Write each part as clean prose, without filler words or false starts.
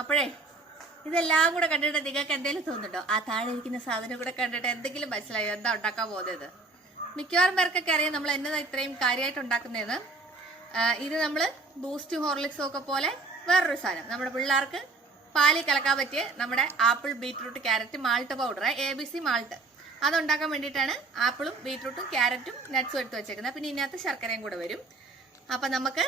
അപ്പോഴേ ഇതെല്ലാം കൂടെ കണ്ടിട്ട് നിങ്ങൾക്ക് എന്തെങ്കിലും തോന്നുന്നുണ്ടോ? ആ താഴെ ഇരിക്കുന്ന സാധനം കൂടെ കണ്ടിട്ട് എന്തെങ്കിലും മനസ്സിലായോ എന്താ ഉണ്ടാക്കാൻ പോകുന്നത്? മിക്കവാറും പേർക്കൊക്കെ അറിയാം നമ്മൾ എന്നതാ ഇത്രയും കാര്യമായിട്ട് ഉണ്ടാക്കുന്നതെന്ന്. ഇത് നമ്മൾ ബൂസ്റ്റ് ഹോർലിക്സും ഒക്കെ പോലെ വേറൊരു സാധനം, നമ്മുടെ പിള്ളേർക്ക് പാലിൽ കലക്കാൻ പറ്റിയ നമ്മുടെ apple beetroot carrot malt powder ABC malt, അതുണ്ടാക്കാൻ വേണ്ടിയിട്ടാണ് ആപ്പിളും ബീറ്റ്റൂട്ടും ക്യാരറ്റും നട്ട്സും എടുത്ത് വെച്ചേക്കുന്നത്. പിന്നെ ഇതിനകത്ത് ശർക്കരയും കൂടെ വരും. അപ്പം നമുക്ക്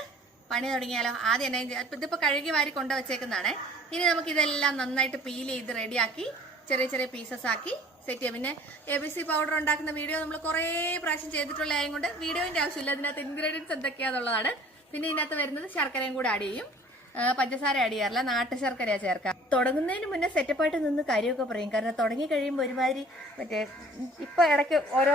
പണി തുടങ്ങിയാലോ? ആദ്യം തന്നെ ഇതിപ്പോൾ കഴുകി വാരി കൊണ്ടു വെച്ചേക്കുന്നതാണ്. ഇനി നമുക്ക് ഇതെല്ലാം നന്നായിട്ട് പീൽ ചെയ്ത് റെഡിയാക്കി ചെറിയ ചെറിയ പീസസ് ആക്കി സെറ്റ് ചെയ്യാം. പിന്നെ ABC പൗഡർ ഉണ്ടാക്കുന്ന വീഡിയോ നമ്മൾ കുറേ പ്രാവശ്യം ചെയ്തിട്ടുള്ള ആയതുകൊണ്ട് വീഡിയോന്റെ ആവശ്യമില്ല. ഇതിനകത്ത് ഇൻഗ്രീഡിയൻസ് എന്തൊക്കെയാന്നുള്ളതാണ്. പിന്നെ ഇതിനകത്ത് വരുന്നത് ശർക്കരയും കൂടെ ആഡ് ചെയ്യും. പഞ്ചസാര ആഡ് ചെയ്യാറില്ല, നാട്ടു ശർക്കരയാണ് ചേർക്കാം. തുടങ്ങുന്നതിന് മുന്നേ സെറ്റപ്പായിട്ട് നിന്ന് കാര്യമൊക്കെ പറയും. കാരണം തുടങ്ങി കഴിയുമ്പോൾ ഒരുമാതിരി മറ്റേ ഇപ്പൊ ഇടയ്ക്ക് ഓരോ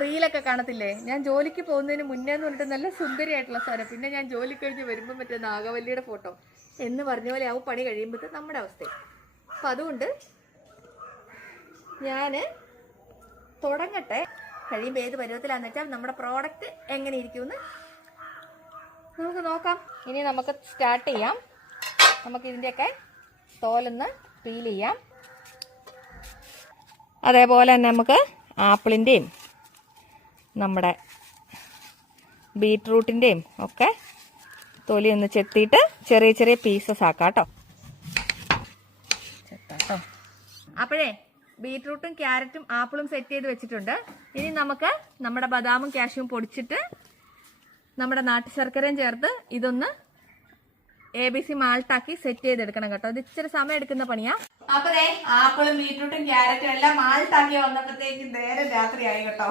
റീലൊക്കെ കാണത്തില്ലേ, ഞാൻ ജോലിക്ക് പോകുന്നതിന് മുന്നേ എന്ന് പറഞ്ഞിട്ട് നല്ല സുന്ദരിയായിട്ടുള്ള സാധനം, പിന്നെ ഞാൻ ജോലി കഴിഞ്ഞ് വരുമ്പോൾ മറ്റേ നാഗവല്ലിയുടെ ഫോട്ടോ എന്ന് പറഞ്ഞ പോലെ ആവും പണി കഴിയുമ്പോഴത്തെ നമ്മുടെ അവസ്ഥ. അപ്പം അതുകൊണ്ട് ഞാൻ തുടങ്ങട്ടെ. കഴിയുമ്പോൾ ഏത് പരുവത്തിലാന്ന് വെച്ചാൽ നമ്മുടെ പ്രോഡക്റ്റ് എങ്ങനെ ഇരിക്കുമെന്ന് നമുക്ക് നോക്കാം. ഇനി നമുക്ക് സ്റ്റാർട്ട് ചെയ്യാം. നമുക്ക് ഇതിൻ്റെയൊക്കെ തോലൊന്ന് പീൽ ചെയ്യാം. അതേപോലെ തന്നെ നമുക്ക് ആപ്പിളിൻ്റെയും നമ്മുടെ ബീറ്റ്റൂട്ടിൻ്റെയും ഒക്കെ തൊലി ഒന്ന് ചെത്തിയിട്ട് ചെറിയ ചെറിയ പീസസ് ആക്കാം കേട്ടോ. ചെത്താട്ടോ. അപ്പോഴേ ബീറ്റ്റൂട്ടും ക്യാരറ്റും ആപ്പിളും സെറ്റ് ചെയ്ത് വെച്ചിട്ടുണ്ട്. ഇനി നമുക്ക് നമ്മുടെ ബദാമും കാഷ്യൂവും പൊടിച്ചിട്ട് നമ്മുടെ നാട്ടു ശർക്കരയും ചേർത്ത് ഇതൊന്ന് ABC മാൾട്ടാക്കി സെറ്റ് ചെയ്തെടുക്കണം കേട്ടോ. ഇത് ഇച്ചിരി സമയം എടുക്കുന്ന പണിയാ. അപ്പൊ ആപ്പിളും ബീറ്റ്റൂട്ടും ക്യാരറ്റും എല്ലാം മാൾട്ടാക്കി വന്നപ്പോഴത്തേക്ക് നേരെ രാത്രിയായി കേട്ടോ.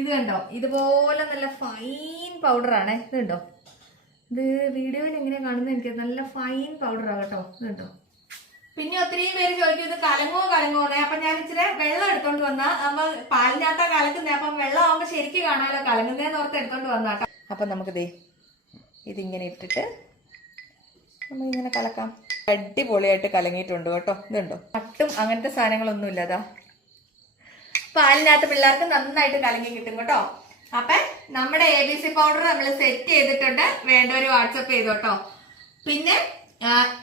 ഇത് കണ്ടോ, ഇതുപോലെ നല്ല ഫൈൻ പൗഡറാണ്. ഇത് കണ്ടോ, ഇത് വീഡിയോയിൽ എങ്ങനെയാ കാണുന്നത് എനിക്ക് നല്ല ഫൈൻ പൗഡറാണ് കേട്ടോ. ഇത് കണ്ടോ. പിന്നെ ഒത്തിരി പേര് ചോദിക്കും ഇത് കലങ്ങോന്നേ. അപ്പൊ ഞാൻ ഇച്ചിരി വെള്ളം എടുത്തോണ്ട് വന്ന, അപ്പൊ പാലിനകത്താ കലക്കുന്നേ, അപ്പം വെള്ളം ആവുമ്പോ ശരിക്കും കാണാമല്ലോ കലങ്ങുന്നേന്ന് ഓർത്ത് എടുത്തോണ്ട് വന്നാട്ടോ. അപ്പൊ നമുക്ക് ഇതിങ്ങനെ ഇട്ടിട്ട് നമ്മളിങ്ങനെ കലക്കാം. അടിപൊളിയായിട്ട് കലങ്ങിയിട്ടുണ്ട് കേട്ടോ. ഇതുണ്ടോ, കട്ടും അങ്ങനത്തെ സാധനങ്ങളൊന്നും ഇല്ലതാ. പാലിനകത്ത് പിള്ളേർക്ക് നന്നായിട്ട് കലങ്ങി കിട്ടും കേട്ടോ. അപ്പൊ നമ്മുടെ ABC പൗഡർ നമ്മൾ സെറ്റ് ചെയ്തിട്ടുണ്ട്. വേണ്ടവര് വാട്സപ്പ് ചെയ്തോട്ടോ. പിന്നെ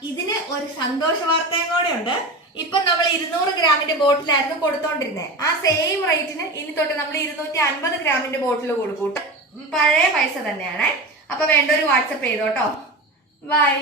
ഇതിന് ഒരു സന്തോഷ വാർത്തയും കൂടെ ഉണ്ട്. ഇപ്പൊ നമ്മൾ 200 ഗ്രാമിന്റെ ബോട്ടിലായിരുന്നു കൊടുത്തോണ്ടിരുന്നത്. ആ സെയിം റേറ്റിന് ഇനി തൊട്ട് നമ്മൾ 250 ഗ്രാമിന്റെ ബോട്ടിൽ കൊടുക്കൂട്ടോ. പഴയ പൈസ തന്നെയാണ്. അപ്പൊ വേണ്ടവര് വാട്സപ്പ് ചെയ്തോട്ടോ. ബൈ.